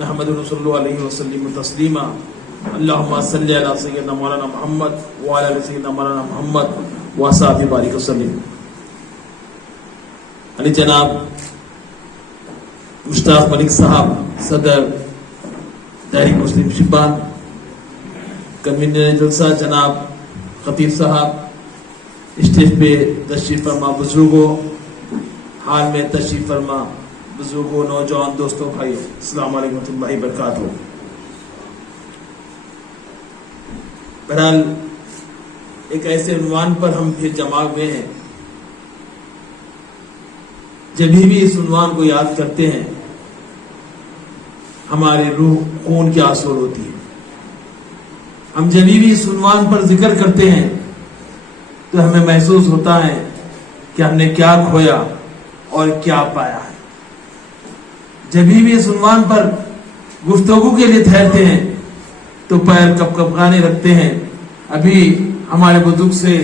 نحمد رسول اللہ علیہ وسلم تسلیما اللہم صلی علی سیدنا مولانا محمد وعلی آل سیدنا مولانا محمد وصحبہ بارک وسلم. علی جناب مشتاق ملک صاحب صدر تحریک مسلم شبان، کنوینر جلسہ جناب خطیب صاحب، اسٹیج پہ تشریف فرما بزرگوں، حال میں تشریف فرما بزرگوں، نوجوان دوستوں، بھائیوں، السلام علیکم ورحمۃ اللہ وبرکاتہ. بہرحال ایک ایسے عنوان پر ہم پھر جمع ہوئے ہیں، جب بھی اس عنوان کو یاد کرتے ہیں ہمارے روح خون کی آسور ہوتی ہے. ہم جب بھی اس عنوان پر ذکر کرتے ہیں تو ہمیں محسوس ہوتا ہے کہ ہم نے کیا کھویا اور کیا پایا ہے. جب بھی اس عنوان پر گفتگو کے لیے ٹھہرتے ہیں تو پیر کپ کپانے رکھتے ہیں. ابھی ہمارے بزرگ سے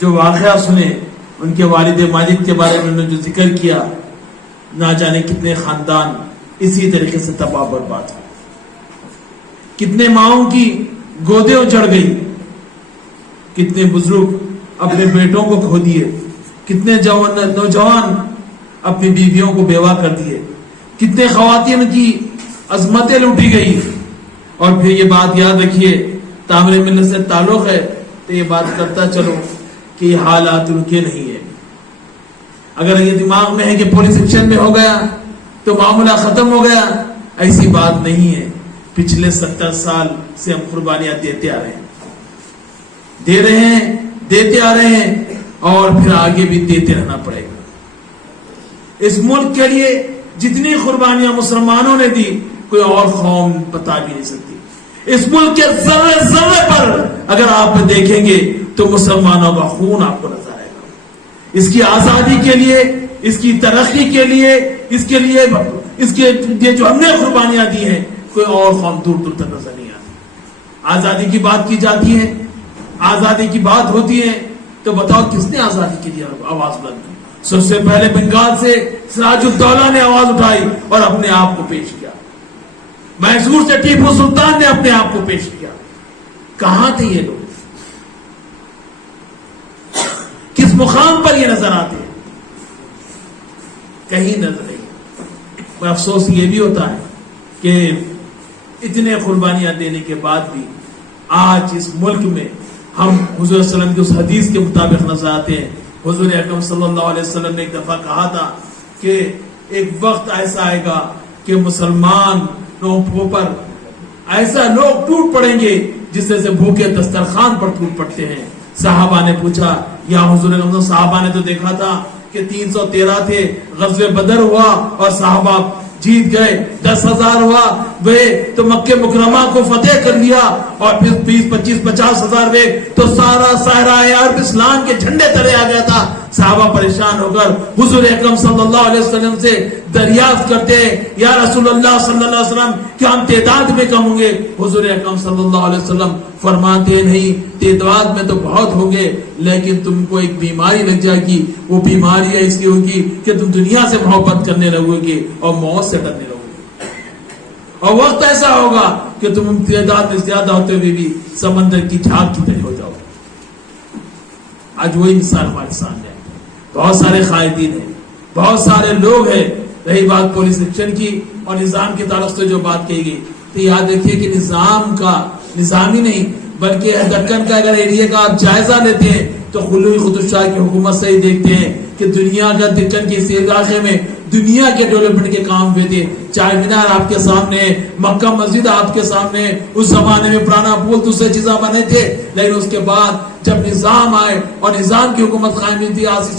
جو واقعہ سنے، ان کے والد ماجد کے بارے میں انہوں نے جو ذکر کیا، نہ جانے کتنے خاندان اسی طریقے سے تباہ برباد ہو، کتنے ماؤں کی گودیں اجڑ گئی، کتنے بزرگ اپنے بیٹوں کو کھو دیے، کتنے نوجوان اپنی بیویوں کو بیوہ کر دیے، کتنے خواتین کی عظمتیں لوٹی گئی. اور پھر یہ بات یاد رکھیے، تعمیر ملت سے تعلق ہے تو یہ بات کرتا چلو کہ یہ حالات رکے نہیں ہے. اگر یہ دماغ میں ہے کہ پولیس ایکشن میں ہو گیا تو معاملہ ختم ہو گیا، ایسی بات نہیں ہے. پچھلے 70 سال سے ہم قربانیاں دیتے آ رہے ہیں، دے رہے ہیں، دیتے آ رہے ہیں، اور پھر آگے بھی دیتے رہنا پڑے گا. اس ملک کے لیے جتنی قربانیاں مسلمانوں نے دی کوئی اور قوم بتا بھی نہیں سکتی. اس ملک کے ذرے ذرے پر اگر آپ دیکھیں گے تو مسلمانوں کا خون آپ کو نظر آئے گا. اس کی آزادی کے لیے، اس کی ترقی کے لیے، اس کے جو ہم نے قربانیاں دی ہیں، کوئی اور قوم دور دور تک نظر نہیں آتی. آزادی کی بات کی جاتی ہے، آزادی کی بات ہوتی ہے تو بتاؤ کس نے آزادی کے لیے آواز بلند کی؟ سب سے پہلے بنگال سے سراج الدولہ نے آواز اٹھائی اور اپنے آپ کو پیش کیا. میسور سے ٹیپو سلطان نے اپنے آپ کو پیش کیا. کہاں تھے یہ لوگ؟ کس مقام پر یہ نظر آتے ہیں؟ کہیں نظر نہیں. اور افسوس یہ بھی ہوتا ہے کہ اتنے قربانیاں دینے کے بعد بھی آج اس ملک میں ہم حضور صلی اللہ علیہ وسلم کی اس حدیث کے مطابق نظر آتے ہیں. حضور اکرم صلی اللہ علیہ وسلم نے ایک دفعہ کہا تھا کہ ایک وقت ایسا آئے گا کہ مسلمانوں پر ایسا لوگ ٹوٹ پڑیں گے جس سے بھوکے دسترخوان پر ٹوٹ پڑتے ہیں. صحابہ نے پوچھا یا حضور اکرم، صحابہ نے تو دیکھا تھا کہ 313 تھے، غزوہ بدر ہوا اور صحابہ جیت گئے، 10,000 ہوا وہ تو مکہ مکرمہ کو فتح کر لیا، اور پھر 20-25-50 ہزار ہوئے تو سارا صحرا عرب اسلام کے جھنڈے تلے آ گیا تھا. صحابہ پریشان ہو کر حضور اکرم صلی اللہ علیہ وسلم سے دریافت کرتے ہیں، یا رسول اللہ صلی اللہ علیہ وسلم کیا ہم تعداد میں کم ہوں گے؟ حضور اکرم صلی اللہ علیہ وسلم فرماتے نہیں، تعداد میں تو بہت ہوں گے، لیکن تم کو ایک بیماری لگ جائے گی. وہ بیماری ایسی ہوگی کہ تم دنیا سے محبت کرنے لگو گے اور موت سے ڈرنے لگو گے. اور وقت ایسا ہوگا کہ تم تعداد میں زیادہ ہوتے ہوئے بھی سمندر کی جھاگ کی طرح ہو جاؤ. آج وہی مثال ہمارے سامنے ہے. بہت سارے قائدین ہیں، بہت سارے لوگ ہیں. رہی بات پولیس ایکشن کی اور نظام کے تعلق سے جو بات کہی گئی، تو یاد رکھیے کہ نظام ہی نہیں بلکہ دکن کا اگر ایریا کا آپ جائزہ لیتے ہیں تو خلوی قطب شاہ کی حکومت سے ہی دیکھتے ہیں کہ دنیا کا دکن کے اس علاقے میں دنیا کے ڈیولپمنٹ کے کام ہوئے تھے. چار مینار آپ کے سامنے، مکہ مسجد آپ کے سامنے، اس زمانے میں پرانا پول دوسرے چیزاں بنے تھے. لیکن اس کے بعد جب نظام آئے اور نظام کی حکومت قائم ہوئی تھی، آصف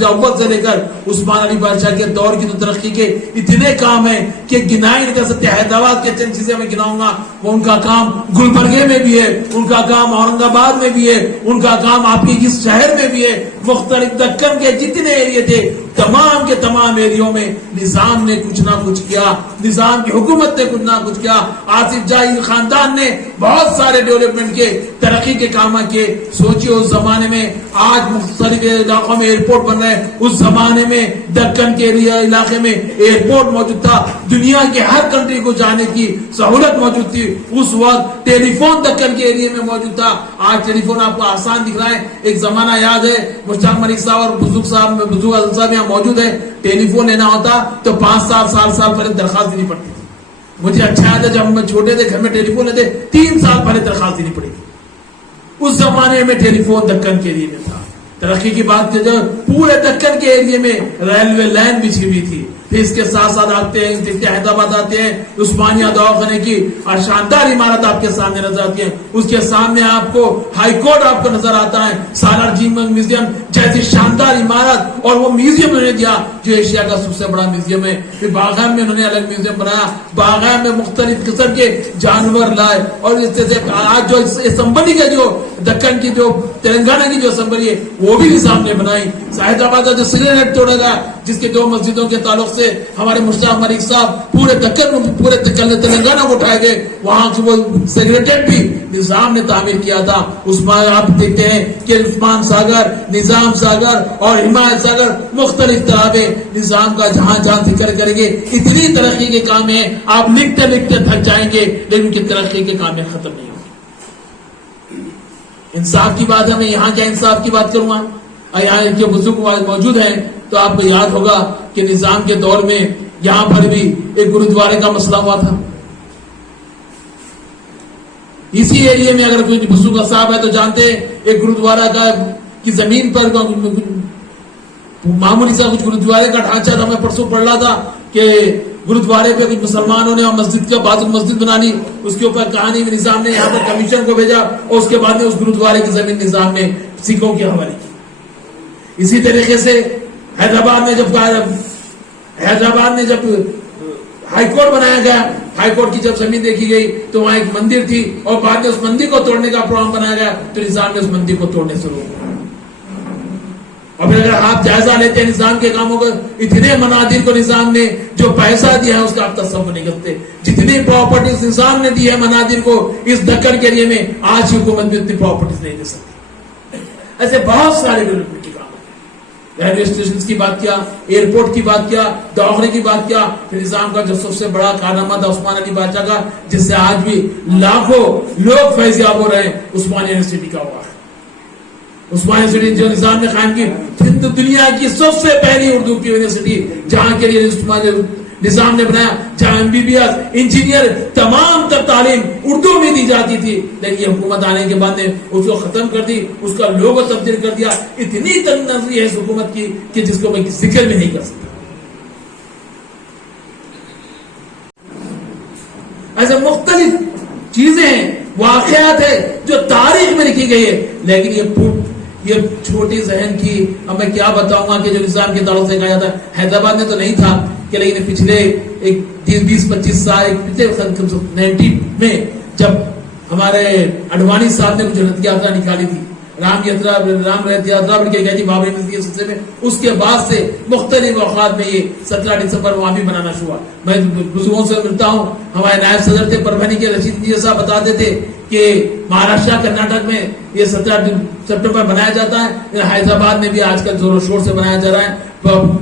جاہ اول سے لے کر عثمان علی بادشاہ کے دور کی تو ترقی کے اتنے کام ہیں کہ گنائی نہیں کر سکتے. حیدرآباد کے چند چیزیں میں گناؤں گا، وہ ان کا کام گلبرگے میں بھی ہے، ان کا کام اورنگ آباد میں بھی ہے، ان کا کام آپ کی جس شہر میں بھی ہے. مختلف دکن کے جتنے ایریے تھے تمام کے تمام ایریوں میں نظام نے کچھ نہ کچھ کیا، نظام کی حکومت نے کچھ نہ کچھ کیا. آصف جاہ خاندان نے بہت سارے ڈیولپمنٹ کے، ترقی کے کام کیے. سوچیے اس زمانے میں، آج مختلف علاقوں میں ایئرپورٹ بن رہے ہیں، اس زمانے میں دکن کے علاقے میں ایئرپورٹ موجود تھا، دنیا کے ہر کنٹری کو جانے کی سہولت موجود تھی، اس وقت ٹیلی فون دکن کے ایریے میں موجود تھا۔ آج ٹیلی فون آپ کو آسان دکھ رہا ہے، ایک زمانہ یاد ہے مشتاق ملک صاحب اور بزرگ صاحب یہاں موجود ہے، ٹیلی فون لینا ہوتا تو 5 سال پہلے درخواست دینی پڑتی تھی۔ مجھے اچھا یاد ہے جب ہم چھوٹے تھے گھر میں ٹیلی فون لیتے 3 سال پہلے درخواست دینی پڑی تھی۔ اس زمانے میں ٹیلی فون دکن کے ایریے میں تھا۔ ترقی کی بات کی جائے پورے دکن کے ایریے میں ریلوے لائن بچھی ہوئی تھی، پھر اس کے ساتھ ساتھ آتے ہیں دیکھتے حیدرآباد آتے ہیں، عثمانیہ دواخانے کی اور شاندار عمارت آپ کے سامنے نظر آتی ہے، اس کے سامنے آپ کو ہائی کورٹ آپ کو نظر آتا ہے، سالار جی میوزیم جیسی شاندار عمارت، اور وہ میوزیم انہوں نے دیا جو ایشیا کا سب سے بڑا میوزیم ہے۔ پھر باغان میں انہوں نے الگ میوزیم بنایا، باغان میں مختلف قسم کے جانور لائے، اور اس سے آج جو اسمبلی کا جو دکن کی جو تلنگانہ کی جو اسمبلی ہے وہ بھی نظام نے بنائی۔ حیدرآباد کا جو سگریٹ توڑا گیا جس کے 2 مسجدوں کے تعلق سے ہمارے مشتاق ملک صاحب پورے دکن پورے تلنگانہ کو اٹھائے گئے، وہاں سے وہ سیکریٹریٹ بھی نظام نے تعمیر کیا تھا۔ اس میں آپ دیکھتے ہیں کہ عثمان ساگر، نظام ساگر اور حمایت ساگر مختلف تالابیں نظام کا جہاں جہاں ذکر کریں گے، اتنی ترقی کے کام ہیں آپ لکھتے لکھتے تھک جائیں گے، لیکن ان کی ترقی کے کام ختم نہیں ہوں۔ انصاف کی بات ہے، میں یہاں کیا انصاف کی بات کروں گا، یہاں کے بزرگ موجود ہیں تو آپ کو یاد ہوگا کہ نظام کے دور میں یہاں پر بھی ایک گرودوارے کا مسئلہ ہوا تھا۔ اسی ایریے میں اگر کوئی بزرگ صاحب ہے تو جانتے ہیں ایک گرودوارہ کی زمین پر معمولی سا کچھ گرودوارے کا ڈھانچہ تھا۔ میں پرسوں پڑھ رہا تھا کہ گرودوارے پہ کچھ مسلمانوں نے مسجد کا بعض مسجد بنا لی، اس کے اوپر کہانی میں نظام نے یہاں پر کمیشن کو بھیجا اور اس کے بعد میں اس گرودوارے کی زمین نظام نے سکھوں کے حوالے کی۔ اسی طریقے سے حیدرآباد میں جب ہائی کورٹ بنایا گیا، ہائی کورٹ کی جب زمین دیکھی گئی تو وہاں ایک مندر تھی اور بعد میں اس مندر کو توڑنے کا پروگرام بنایا گیا تو نظام نے اس مندر کو توڑنے سے روکا۔ اور پھر اگر آپ جائزہ لیتے ہیں نظام کے کاموں کا، اتنے منادر کو نظام نے جو پیسہ دیا ہے اس کا آپ تصور نہیں کرتے، جتنی پراپرٹیز نظام نے دی ہے منادر کو اس دکن کے ایریے میں، آج کی حکومت بھی اتنی پراپرٹیز نہیں دے سکتی۔ ایسے بہت سارے ڈیولپمنٹ کے کام ہیں، ریلوے اسٹیشن کی بات کیا، ایئرپورٹ کی بات کیا، دواخانے کی بات کیا، پھر نظام کا جو سب سے بڑا کارنامہ تھا عثمان علی بادشاہ کا، جس سے آج بھی لاکھوں لوگ فیض یاب ہو رہے ہیں، عثمانیہ یونیورسٹی کا ہوا ہے۔ عثمانیہ یونیورسٹی جو نظام نے قائم کی، دنیا کی سب سے پہلی اردو کی یونیورسٹی جہاں کے لیے نظام نے بنایا، جہاں MBBS انجینئر تمام تر تعلیم اردو میں دی جاتی تھی، لیکن یہ حکومت آنے کے بعد نے اس کو ختم کر دی، اس کا لوگو تبدیل کر دیا۔ اتنی تنگ نظری ہے اس حکومت کی کہ جس کو میں ذکر بھی نہیں کر سکتا۔ ایسے مختلف چیزیں ہیں، واقعات ہیں جو تاریخ میں لکھی گئی ہے، لیکن یہ چھوٹی ذہن کی اب میں کیا بتاؤں گا کہ جو نظام کے تعلق سے کہا جاتا ہے حیدرآباد میں تو نہیں تھا کہ، لیکن پچھلے 20-25 سال پچھلے 90 میں جب ہمارے اڈوانی صاحب نے کچھ رتھ یاترا نکالی تھی، رام رتھ یاترا بن کے گئی تھی بابری مسجد کے سلسلے میں، اس کے بعد سے مختلف اوقات میں یہ 17 دسمبر وہاں بھی منانا شروع ہوا۔ میں بزرگوں سے ملتا ہوں، ہمارے نائب صدر تھے پربھنی کے رشید جی صاحب بتاتے تھے کہ مہاراشٹر کرناٹک میں یہ 17 ستمبر منایا جاتا ہے، حیدرآباد میں بھی آج کل زور و شور سے منایا جا رہا ہے۔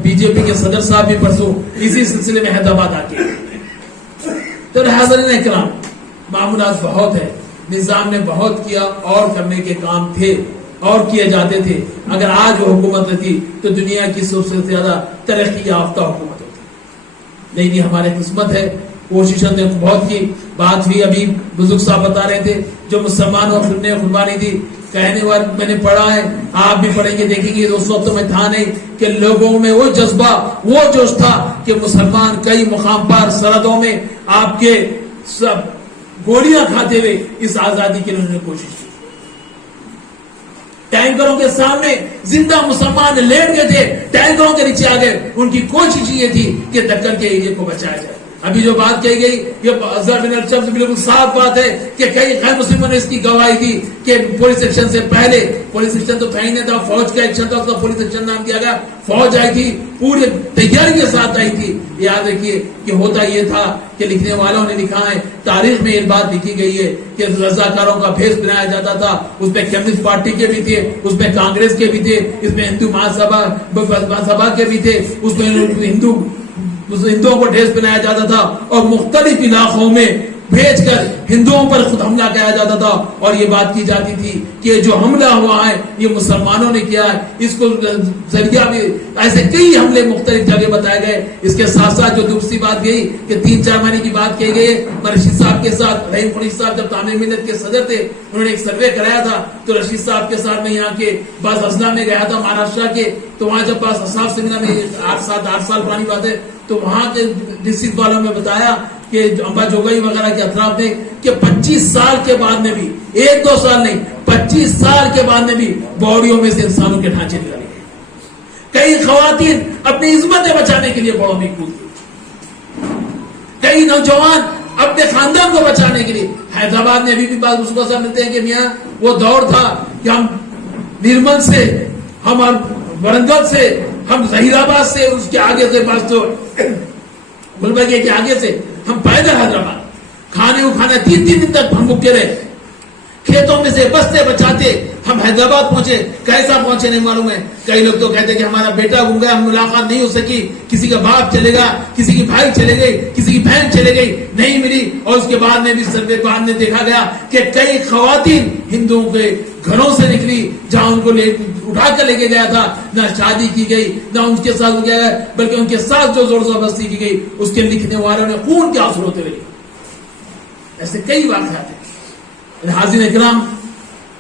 BJP کے صدر صاحب بھی پرسوں اسی سلسلے میں حیدرآباد آ کے، تو حاضرین اکرام معمولات بہت ہے، نظام نے بہت کیا اور کرنے کے کام تھے اور کیے جاتے تھے۔ اگر آج وہ حکومت رہتی تو دنیا کی سب سے زیادہ ترقی یافتہ حکومت ہوتی، لیکن یہ ہماری قسمت ہے۔ کوششوں نے بہت کی، بات ہوئی ابھی بزرگ صاحب بتا رہے تھے جو مسلمانوں نے قربانی دی، کہنے والے میں نے پڑھا ہے، آپ بھی پڑھیں گے دیکھیں گے، اس وقت میں تھا نہیں کہ لوگوں میں وہ جذبہ وہ جوش تھا کہ مسلمان کئی مقام پر سرحدوں میں آپ کے سب گولیاں کھاتے ہوئے اس آزادی کے لیے انہوں نے کوشش کی۔ ٹینکروں کے سامنے زندہ مسلمان لیٹ گئے تھے، ٹینکروں کے نیچے آ گئے، ان کی کوشش یہ تھی کہ دکن کے ایریے کو بچایا جائے۔ ابھی جو بات کہی گئی یہ اظہر بن الشمس بالکل صاف بات ہے کہ کئی غیر مسلموں نے اس کی گواہی دی کہ پولیس ایکشن سے پہلے، پولیس ایکشن تو کہیں نہیں تھا، فوج کا ایکشن تھا، اس کا پولیس ایکشن نام دیا گیا، فوج آئی تھی پورے تیاری کے ساتھ آئی تھی، یاد رکھیے کہ ہوتا یہ تھا کہ لکھنے والوں نے لکھا ہے، تاریخ میں یہ بات لکھی گئی ہے کہ رضاکاروں کا بھیس بنایا جاتا تھا، اس میں کمیونسٹ پارٹی کے بھی تھے، اس میں کانگریس کے بھی تھے، اس میں ہندو مہاسبھا کے بھی تھے، اس میں ہندوؤں کو ڈھیس بنایا جاتا تھا اور مختلف علاقوں میں بھیج کر ہندوؤں پر خود حملہ کیا جاتا تھا، اور یہ بات کی جاتی تھی کہ جو حملہ ہوا ہے یہ مسلمانوں نے کیا ہے، اس کو ذریعہ بھی ایسے کئی حملے مختلف جگہ بتائے گئے۔ اس کے ساتھ ساتھ جو دوسری بات گئی کہ 3-4 مہینے کی بات کی گئی ہے، رشید صاحب کے ساتھ رحیم قریشی صاحب جب تعمیر ملت کے صدر تھے، انہوں نے ایک سروے کرایا تھا، تو رشید صاحب کے ساتھ میں یہاں کے بعض اضلاع میں گیا تھا مہاراشٹر کے، تو وہاں جب بعض اصحاب سے ملا، میں 8 سال پرانی بات ہے، تو وہاں کے ڈسٹرکٹ والوں نے بتایا کہ امبا جوگئی وغیرہ کے اطراف میں کہ 25 سال کے بعد میں بھی، 1-2 سال نہیں، 25 سال کے بعد میں بھی باڑیوں میں سے انسانوں کے ڈھانچے نکالے گئے۔ کئی خواتین اپنی عزتیں بچانے کے لیے باڑوں میں کود گئی، کئی نوجوان اپنے خاندان کو بچانے کے لیے۔ حیدرآباد میں ابھی بھی بعض اس کو سمجھتے ہیں کہ میاں وہ دور تھا کہ ہم نرمل سے، ہم ورنگل سے، ہم ظہیر آباد سے، اس کے آگے سے بس تو گلبرگے کے آگے سے ہم پیدل حیدرآباد کھانے کو کھانا 3 دن تک ہم بھوکے رہے، کھیتوں میں سے بستے بچاتے ہم حیدرآباد پہنچے۔ کیسا پہنچے نہیں معلوم ہے، کئی لوگ تو کہتے کہ ہمارا بیٹا گم گیا، ہم ملاقات نہیں ہو سکی، کسی کا باپ چلے گا، کسی کی بھائی چلے گئی، کسی کی بہن چلے گئی، نہیں ملی۔ اور اس کے بعد میں بھی سروے بعد میں دیکھا گیا کہ کئی خواتین ہندوؤں کے گھروں سے نکلی جہاں ان کو اٹھا کر لے کے گیا تھا، نہ شادی کی گئی، نہ ان کے ساتھ گیا ہے، بلکہ ان کے ساتھ جو زور زبردستی کی گئی اس کے لکھنے والوں نے خون کے آنسو روتے ہوئے۔ ایسے کئی واقعات ہیں حاضرین اکرام۔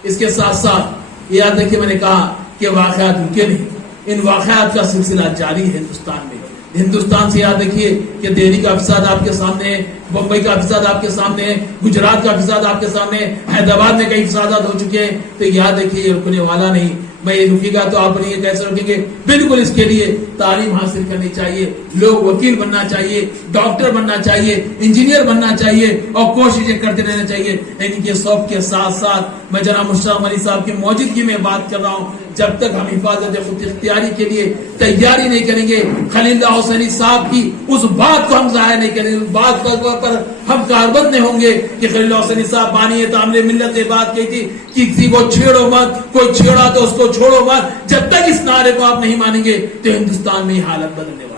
اس کے ساتھ ساتھ یہ یاد رکھیے، میں نے کہا کہ واقعات رکے نہیں، ان واقعات کا سلسلہ جاری ہے ہندوستان میں۔ ہندوستان سے یاد رکھیے کہ دہلی کا فساد آپ کے سامنے ہے، بمبئی کا فساد آپ کے سامنے ہے، گجرات کا فساد آپ کے سامنے ہے، حیدرآباد میں کئی فسادات ہو چکے ہیں، تو یاد رکھیے یہ رکنے والا نہیں۔ میں یہ رکے گا تو آپ نہیں کیسے رکیں گے؟ بالکل اس کے لیے تعلیم حاصل کرنی چاہیے، لوگ وکیل بننا چاہیے، ڈاکٹر بننا چاہیے، انجینئر بننا چاہیے، اور کوششیں کرتے رہنا چاہیے۔ ان کے سب کے ساتھ ساتھ میں جناب مشتاق علی صاحب کی موجودگی میں بات کر رہا ہوں، جب تک ہم حفاظت خود اختیاری کے لیے تیاری نہیں کریں گے، خلیل اللہ حسینی صاحب کی اس بات کو ہم ظاہر نہیں کریں گے، اس بات پر ہم کاربند نہیں ہوں گے کہ خلیل اللہ حسینی صاحب بانی تعمیر ملت نے بات کہی تھی کہ کسی کو چھیڑو مت، کوئی چھیڑا تو اس کو چھوڑو مت۔ جب تک اس نعرے کو آپ نہیں مانیں گے تو ہندوستان میں حالت بدلنے والی۔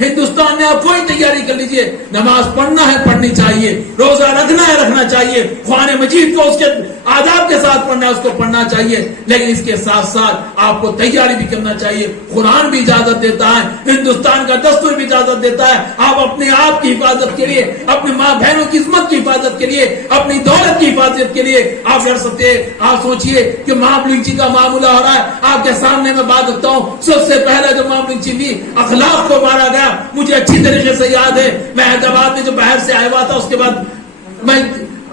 ہندوستان میں آپ کوئی تیاری کر لیجئے، نماز پڑھنا ہے پڑھنی چاہیے، روزہ رکھنا ہے رکھنا چاہیے، قرآن مجید کو اس کے آداب کے ساتھ پڑھنا ہے اس کو پڑھنا چاہیے، لیکن اس کے ساتھ ساتھ آپ کو تیاری بھی کرنا چاہیے۔ قرآن بھی اجازت دیتا ہے، ہندوستان کا دستور بھی اجازت دیتا ہے، آپ اپنے آپ کی حفاظت کے لیے، اپنی ماں بہنوں کی عظمت کی حفاظت کے لیے، اپنی دولت کی حفاظت کے لیے آپ کر سکتے ہیں۔ آپ سوچئے کہ مہاب لنچی کا معاملہ ہو رہا ہے، آپ کے سامنے میں بات رکھتا ہوں، سب سے پہلے جو مہاب لنچی بھی اخلاق کو مارا گیا، مجھے اچھی طریقے سے یاد ہے۔ میں حیدرآباد میں جو باہر سے آیا ہوا تھا، اس کے بعد میں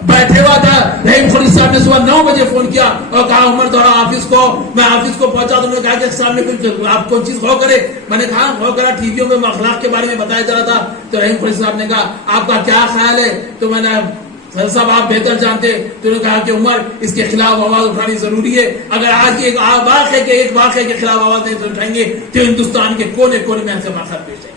بیٹھے ہوا تھا، رحیم قریشی صاحب نے صبح 9 بجے فون کیا اور کہا عمر دوڑا آفس کو، میں آفس کو پہنچا تو انہوں نے کہا کہ سامنے کچھ آپ کوئی چیز غور کرے، میں نے کہا غور کرا، ٹی ویوں میں اخلاق کے بارے میں بتایا جا رہا تھا، تو رحیم قریشی صاحب نے کہا آپ کا کیا خیال ہے؟ تو میں نے صاحب آپ بہتر جانتے، تو انہوں نے کہا کہ عمر اس کے خلاف آواز اٹھانی ضروری ہے، اگر آج ایک واقعے کے خلاف آواز نہیں اٹھائیں گے تو ہندوستان کے کونے کونے میں ایسے واقعات پیش آئیں گے۔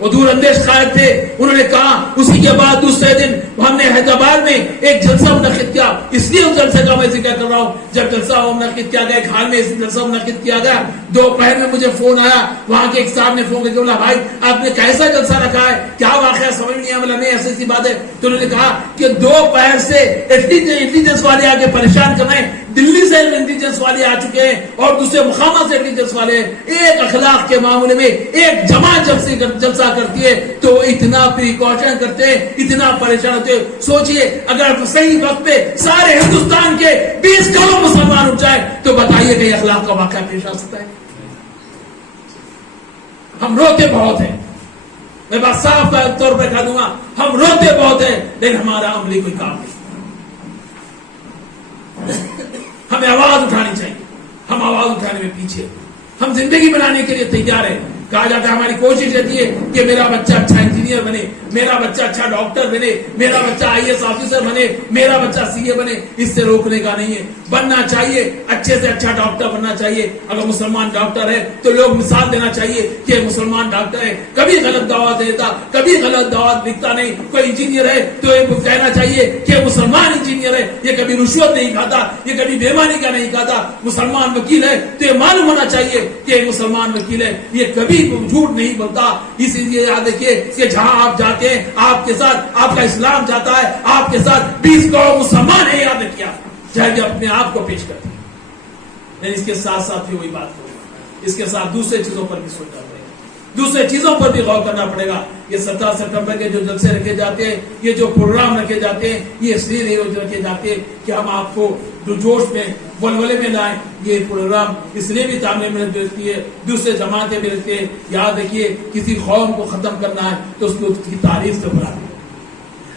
وہ دور اندیش قائد تھے، انہوں نے کہا، اسی کے بعد دوسرے دن ہم نے حیدرآباد میں ایک جلسہ منعقد کیا، اس لیے اس جلسے کا میں ذکر کر رہا ہوں، جب جلسہ منعقد کیا گیا، ایک حال میں جلسہ منعقد کیا گیا، دوپہر میں مجھے فون آیا، وہاں کے ایک صاحب نے فون کر کے بولا بھائی آپ نے کیسا جلسہ رکھا ہے، کیا واقعہ سمجھ نہیں آیا؟ بولا نہیں ایسی سی بات ہے، تو انہوں نے کہا کہ دوپہر سے انٹیلیجنس والے آ کے پریشان کر رہے ہیں، دلی سے انٹیلیجنس والے آ چکے ہیں اور دوسرے مقامات سے انٹیلیجنس والے ہیں، ایک اخلاق کے معاملے میں ایک جماعت جلسہ کرتی ہے تو اتنا پریکاشن کرتے ہیں، اتنا پریشان ہوتے ہیں۔ سوچئے اگر صحیح وقت پہ سارے ہندوستان کے 20 کروڑ مسلمان اٹھ جائے تو بتائیے کہ اخلاق کا واقعہ پیش آ سکتا ہے؟ ہم روتے بہت ہیں، میں بات صاف طور پر کہہ دوں گا، ہم روتے بہت ہیں لیکن ہمارا عملی کوئی کام نہیں۔ ہمیں آواز اٹھانی چاہیے، ہم آواز اٹھانے میں پیچھے، ہم زندگی بنانے کے لیے تیار ہیں، کہا جاتا ہے ہماری کوشش رہتی ہے کہ میرا بچہ اچھا انجینئر بنے, میرا بچہ اچھا ڈاکٹر بنے, میرا بچہ IAS آفیسر بنے, میرا بچہ CA بنے. اس سے روکنے کا نہیں ہے, بننا چاہیے, اچھے سے اچھا ڈاکٹر بننا چاہیے. اگر مسلمان ڈاکٹر ہے تو لوگ مثال دینا چاہیے کہ مسلمان ڈاکٹر ہے, کبھی غلط دعوت دیتا, کبھی غلط دعوت لکھتا نہیں. کوئی انجینئر ہے تو کہنا چاہیے کہ مسلمان انجینئر ہے, یہ کبھی رشوت نہیں کھاتا, یہ کبھی بےمانی کا نہیں کھاتا. مسلمان وکیل ہے تو یہ معلوم ہونا چاہیے کہ مسلمان وکیل ہے, یہ کبھی جھوٹ نہیں بولتا. اسی لیے یاد رکھیے کہ جہاں آپ جاتے ہیں آپ کے ساتھ آپ کا اسلام جاتا ہے, آپ کے ساتھ 20 قوم مسلمان ہے, یاد رکھیے چاہے کہ اپنے آپ کو پیش کرتے ہیں. لیکن اس کے ساتھ ساتھ بھی وہی بات کروں گا, اس کے ساتھ دوسرے چیزوں پر بھی سوچنا پڑے گا, دوسرے چیزوں پر بھی غور کرنا پڑے گا. یہ 17 ستمبر کے جو جلسے رکھے جاتے ہیں, یہ جو پروگرام رکھے جاتے ہیں, یہ اس لیے نہیں رکھے جاتے ہیں کہ ہم آپ کو جوش میں ولولے میں لائیں. یہ پروگرام اس لیے بھی تعمیر میں رکھتی ہے, دوسرے جماعتیں بھی رکھتے ہیں. یاد رکھیے کسی قوم کو ختم کرنا ہے تو اس کی تاریخ سے بھلا دیں.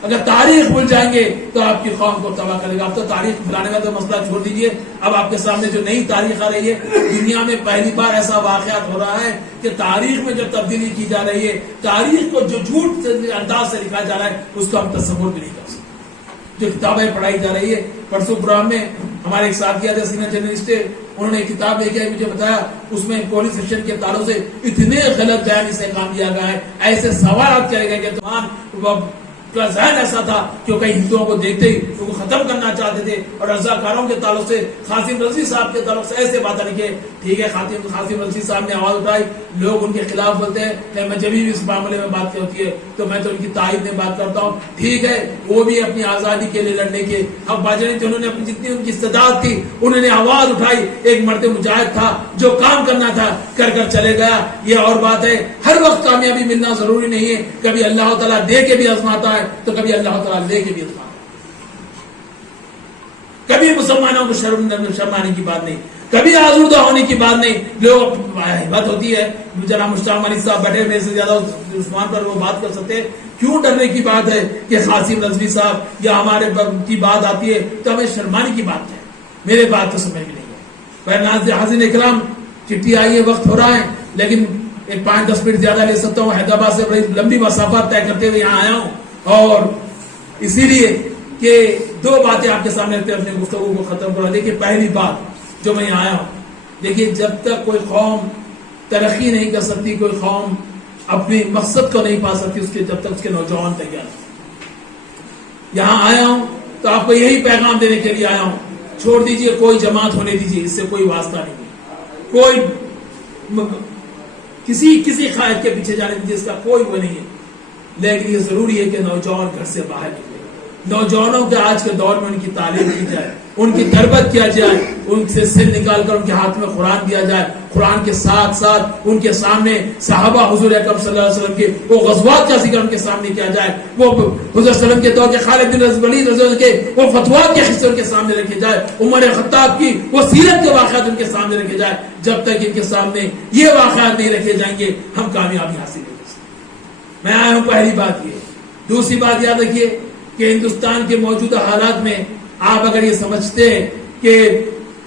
اگر تاریخ بھول جائیں گے تو آپ کی قوم کو تباہ کرے گا. اب تو تاریخ بھلانے کا تو مسئلہ چھوڑ دیجئے, اب آپ کے سامنے جو نئی تاریخ آ رہی ہے, دنیا میں پہلی بار ایسا واقعات ہو رہا ہے کہ تاریخ میں جو تبدیلی کی جا رہی ہے, تاریخ کو جو جھوٹ سے انداز سے لکھا جا رہا ہے اس کو ہم تصور بھی نہیں کر سکتے. جو کتابیں پڑھائی جا رہی ہے, پرسوں پروگرام میں ہمارے ایک ساتھی آتے سینئر جرنلسٹ, انہوں نے ایک کتاب لے کے مجھے بتایا, اس میں پولیس اسٹیشن کے تعلق سے اتنے غلط بیان سے کام کیا گیا ہے, ایسے سوالات کرے گئے کہ تمام کا ذہن ایسا تھا کہ کئی ہندوؤں کو دیکھتے ہی ان کو ختم کرنا چاہتے تھے. اور رضاکاروں کے تعلق سے قاسم رضوی صاحب کے تعلق سے ایسے باتیں لکھے. ٹھیک ہے, قاسم رضوی صاحب نے آواز اٹھائی, لوگ ان کے خلاف بولتے ہیں کہ میں جب بھی اس معاملے میں بات ہوتی ہے تو میں تو ان کی تائید میں بات کرتا ہوں. ٹھیک ہے, وہ بھی اپنی آزادی کے لیے لڑنے کے حق باجنے تھے, انہوں نے اپنی جتنی ان کی استعداد تھی انہوں نے آواز اٹھائی. ایک مرد مجاہد تھا جو کام کرنا تھا کر کر چلے گیا. یہ اور بات ہے, ہر وقت کامیابی ملنا ضروری نہیں ہے. کبھی اللہ تعالیٰ دے کے بھی آزماتا ہے تو کبھی اللہ تعالیٰ لے کے بھی آزماتا ہے. کبھی مسلمانوں کو شرمانے کی بات نہیں, کبھی آزردہ ہونے کی بات نہیں. لوگ بات ہوتی ہے, جناب مشتاق ملک صاحب بیٹھے, میرے سے زیادہ عثمان پر وہ بات کر سکتے ہیں. کیوں ڈرنے کی بات ہے کہ قاسم رضوی صاحب یا ہمارے کی بات آتی ہے تو ہمیں شرمانے کی بات ہے. میرے بات تو سمجھ میں نہیں ہے. حاضرین اکرام, چٹھی آئی ہے, وقت ہو رہا ہے, لیکن ایک 5-10 منٹ زیادہ لے سکتا ہوں. حیدرآباد سے بڑی لمبی مسافت طے کرتے ہوئے یہاں آیا ہوں, اور اسی لیے کہ 2 باتیں آپ کے سامنے رکھتے اپنے گفتگو کو ختم کرا. دیکھیے پہلی بات جو میں یہاں آیا ہوں, دیکھیے جب تک کوئی قوم ترقی نہیں کر سکتی, کوئی قوم اپنے مقصد کو نہیں پا سکتی, اس کے جب تک اس کے نوجوان تیار. یہاں آیا ہوں تو آپ کو یہی پیغام دینے کے لیے آیا ہوں, چھوڑ دیجئے کوئی جماعت ہونے دیجئے, اس سے کوئی واسطہ نہیں ہے. کوئی کسی قائد کے پیچھے جانے دیجئے, اس کا کوئی وہ نہیں ہے. لیکن یہ ضروری ہے کہ نوجوان گھر سے باہر نکلے. نوجوانوں کے آج کے دور میں ان کی تعلیم کی جائے, ان کی تربیت کیا جائے, ان سے سل نکال کر ان کے ہاتھ میں قرآن دیا جائے. قرآن کے ساتھ ساتھ ان کے سامنے صحابہ حضور اکرم صلی اللہ علیہ وسلم کے وہ غزوات کا ذکر ان کے سامنے کیا جائے. وہ حضور صلی اللہ علیہ وسلم کے دور کے خالد بن ولید رضی اللہ عنہ کے وہ فتویٰ کے حصے ان کے سامنے رکھے جائے. عمر خطاب کی وہ سیرت کے واقعات ان کے سامنے رکھے جائے. جب تک ان کے سامنے یہ واقعات نہیں رکھے جائیں گے ہم کامیابی حاصل نہیں کر سکتے. میں آیا ہوں, پہلی بات یہ. دوسری بات یاد رکھیے کہ ہندوستان کے موجودہ حالات میں آپ اگر یہ سمجھتے ہیں کہ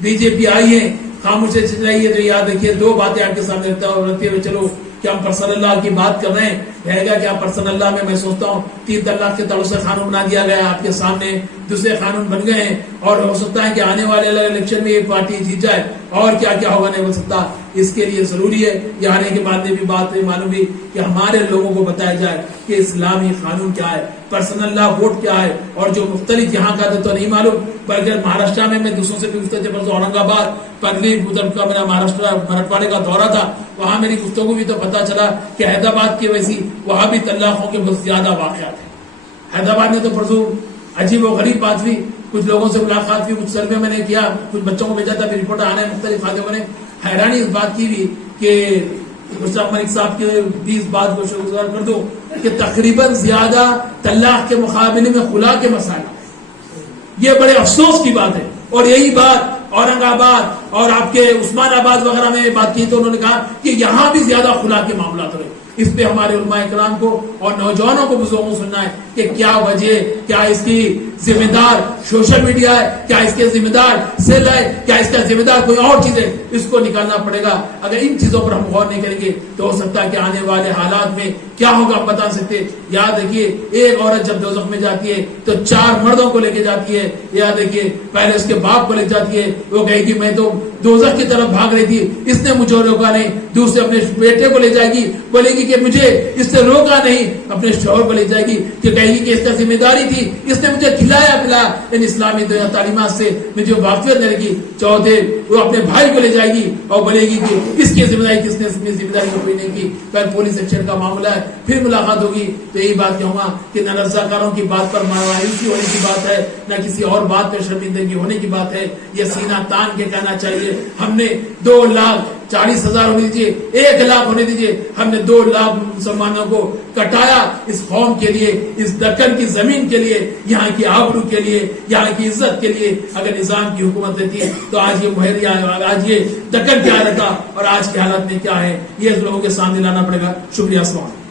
بی جے پی آئی ہے خاموشی چل رہی ہے, تو یاد رکھیے 2 باتیں آپ کے سامنے رکھتے ہوئے چلو کہ ہم پرسنل اللہ کی بات کر رہے ہیں. رہے گا کہ آپ پرسنل اللہ میں سوچتا ہوں 3 طلاق کے تعلق سے قانون بنا دیا گیا آپ کے سامنے, دوسرے قانون بن گئے ہیں, اور ہو سکتا ہے کہ آنے والے الیکشن میں ایک پارٹی جیت جائے, اور کیا کیا ہوگا نہیں ہو سکتا. اس کے لیے ضروری ہے یہ آنے کے بعد میں بھی بات معلوم ہوئی کہ ہمارے لوگوں کو بتایا جائے کہ اسلامی قانون کیا ہے, پرسنل لا ووٹ کیا ہے, اور جو مختلف یہاں کا تو نہیں معلوم, پر اگر مہاراشٹر میں دوسروں سے پوچھتے تھے, اورنگ آباد پگلی ادھر کا میرا مہاراشٹر مرٹواڑے کا دورہ تھا, وہاں میری گفتگو بھی تو پتا چلا کہ حیدرآباد کی ویسی وہاں بھی طلاقوں کے بہت زیادہ واقعات ہیں. حیدرآباد میں تو پرسوں عجیب و غریب بات ہوئی, کچھ لوگوں سے ملاقات ہوئی, کچھ سروے میں نے کیا, کچھ بچوں کو بھیجا تھا, پھر رپورٹ آنے مختلف خاطوں نے حیرانی اس بات کی بھی کہ مشتاق ملک صاحب کے 20 بات کو شکر کر دو کہ تقریباً زیادہ طلاق کے مقابلے میں خلا کے مسائل. یہ بڑے افسوس کی بات ہے. اور یہی بات اورنگ آباد اور آپ کے عثمان آباد وغیرہ میں بات کی تو انہوں نے کہا کہ یہاں بھی زیادہ خلا کے معاملات ہو رہے. اس پہ ہمارے علماء کرام کو اور نوجوانوں کو بزرگوں کو سننا ہے کہ کیا وجہ، کیا اس کی ذمہ دار سوشل میڈیا ہے، کیا اس کے ذمہ دار سیل ہے، کیا اس کا ذمہ دار کوئی اور چیز ہے، اس کو نکالنا پڑے گا۔ اگر ان چیزوں پر ہم غور نہیں کریں گے تو ہو سکتا ہے کہ آنے والے حالات میں کیا ہوگا ہم بتا سکتے۔ یاد رکھیے ایک عورت جب دوزخ میں جاتی ہے تو 4 مردوں کو لے کے جاتی ہے۔ یاد رکھیے پہلے اس کے باپ کو لے جاتی ہے، وہ کہے گی میں تو دوزخ کی طرف بھاگ رہی تھی، اس نے مجھے روکا نہیں۔ دوسرے اپنے بیٹے کو لے جائے گی، بولے گی کہ مجھے اس نے روکا نہیں۔ اپنے شوہر کو لے جائے گی کہ کہے گی کہ اس کا ذمہ داری تھی، اس نے مجھے کھلایا پلایا۔ ان اسلامی تعلیمات سے مجھے واقفیت ملے گی۔ چوتھے وہ اپنے بھائی کو لے جائے گی اور بولے گی کہ کس کی ذمہ داری، کس نے اپنی ذمہ داری کو پوری نہیں کی۔ پھر پولیس ایکشن کا معاملہ ہے، پھر ملاقات ہوگی تو یہی بات کہوں گا کہ نہ رضاکاروں کی بات پر مایوسی ہونے کی بات ہے، نہ کسی اور بات پہ شرمندگی ہونے کی بات ہے۔ یہ سینہ تان کے کہنا چاہیے ہم نے 2,40,000 ہونے دیجیے، 1,00,000 ہونے دیجیے، ہم نے 2,00,000 مسلمانوں کو کٹایا اس قوم کے لیے، اس دکن کی زمین کے لیے، یہاں کی آبرو کے لیے، یہاں کی عزت کے لیے۔ اگر نظام کی حکومت رہتی تو آج یہ مہیا، آج یہ دکن کیا رہتا اور آج کے حالت میں کیا ہے، یہ لوگوں کے سامنے لانا پڑے گا۔ شکریہ، السلام۔